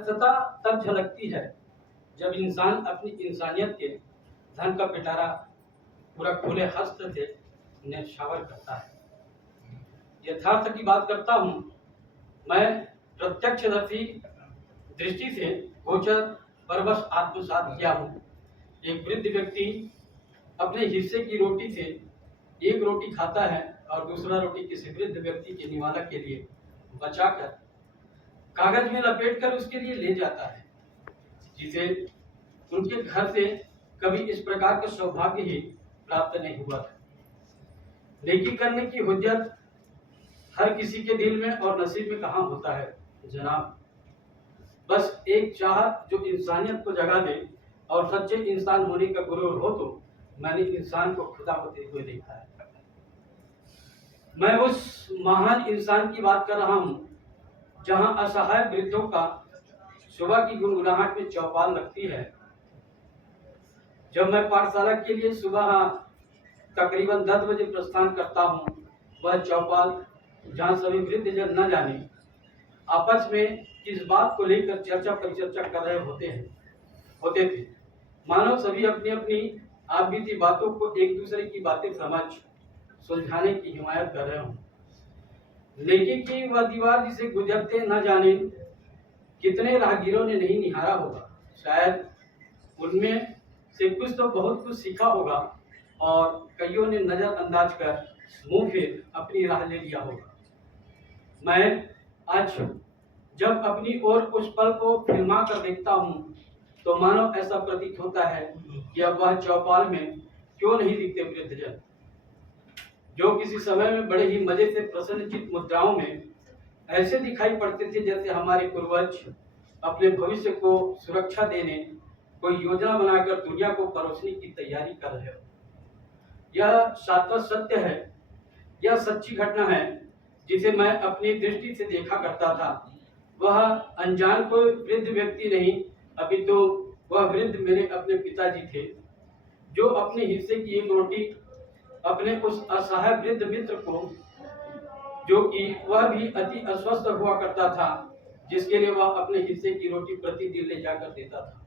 सत्ता तब झलकती है जब इंसान अपनी इंसानियत के धन का पिटारा पूरा खुले हस्त से न्यौछावर करता है। यथार्थ की बात करता हूँ। मैं प्रत्यक्षदर्शी दृष्टि से गोचर परवश आत्मसात किया हूँ। एक वृद्ध व्यक्ति अपने हिस्से की रोटी से एक रोटी खाता है और दूसरा रोटी किसी वृद्ध व्यक्ति के निवाला के लिए बचाकर कागज में लपेटकर उसके लिए ले जाता है, जिसे उनके घर से कभी इस प्रकार का सौभाग्य ही प्राप्त नहीं हुआ था। नेकी करने की हुज्जत हर किसी के दिल में और नसीब में कहाँ होता है जनाब। बस एक चाहत जो इंसानियत को जगा दे और सच्चे इंसान होने का गुरूर हो, तो मैंने इंसान को खुदा होते हुए देखा है। मैं उस महान इंसान की बात कर रहा हूँ जहाँ असहाय वृद्धों का सुबह की गुनगुनाहट में चौपाल लगती है। जब मैं पाठशाला के लिए सुबह तकरीबन 10 बजे प्रस्थान करता हूँ, वह चौपाल जहाँ सभी वृद्धजन न जाने आपस में किस बात को लेकर चर्चा परिचर्चा कर रहे होते थे, मानो सभी अपनी अपनी आप बीती बातों को एक दूसरे की बातें समझ सुलझाने की हिमायत कर रहे हों। लेकिन की वह दीवार जिसे गुजरते न जाने कितने राहगीरों ने नहीं निहारा होगा। शायद उनमें से कुछ तो बहुत कुछ सीखा होगा और कईयों ने नजरअंदाज कर मुंह फेर अपनी राह ले लिया होगा। मैं आज जब अपनी ओर उस पल को फिल्मा कर देखता हूँ, तो मानो ऐसा प्रतीत होता है कि अब वह चौपाल में क्यों नहीं दिखते वृद्धजन, जो किसी समय में बड़े ही मजे से प्रसन्नचित्त मुद्राओं में ऐसे दिखाई पड़ते थे जैसे हमारे पूर्वज अपने भविष्य को सुरक्षा देने कोई योजना बनाकर दुनिया को परोसने की तैयारी कर रहे हो। यह शाश्वत सत्य है, यह सच्ची घटना है जिसे मैं अपनी दृष्टि से देखा करता था। वह अनजान कोई वृद्ध व्यक्ति नहीं, अभी तो वह वृद्ध मेरे अपने पिताजी थे, जो अपने हिस्से की एक रोटी अपने उस असहाय वृद्ध मित्र को, जो कि वह भी अति अस्वस्थ हुआ करता था, जिसके लिए वह अपने हिस्से की रोटी प्रतिदिन ले जाकर देता था।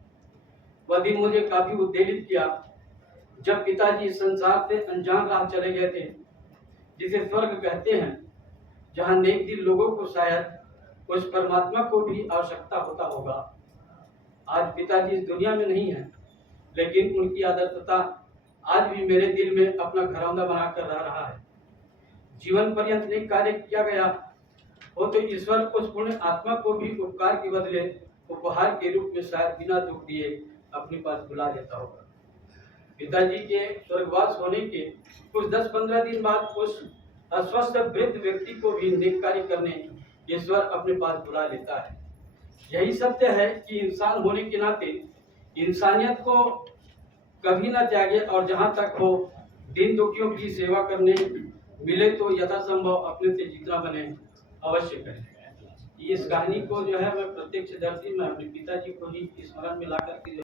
वह दिन मुझे काफी उत्तेजित किया जब पिताजी इस संसार से अनजान राह चले गए थे, जिसे स्वर्ग कहते हैं, जहां नेक दिल लोगों को शायद उस परमात्मा को भी आवश्यकता होता होगा। आज पिताजी इस दुनिया में नहीं है, लेकिन उनकी आदर्शता आज भी मेरे दिल में अपना घरौंदा बनाकर रह रहा है। जीवन पर्यंत नेक कार्य किया गया हो तो ईश्वर उस पुण्य आत्मा को भी उपकार के बदले उपहार के रूप में शायद बिना दुख दिए अपने पास बुला लेता होगा। पिताजी के स्वर्गवास होने के कुछ 10-15 दिन बाद उस अस्वस्थ वृद्ध व्यक्ति को भी नेक कार्य करने ईश्वर अपने पास बुला लेता है। यही सत्य है कि इंसान होने के नाते इंसानियत को कभी न त्यागे और जहाँ तक हो दीन दुखियों की सेवा करने मिले तो यथासंभव अपने से जितना बने अवश्य करें। इस कहानी को जो है मैं प्रत्यक्षदर्शी में अपने पिताजी को ही स्मरण में लाकर के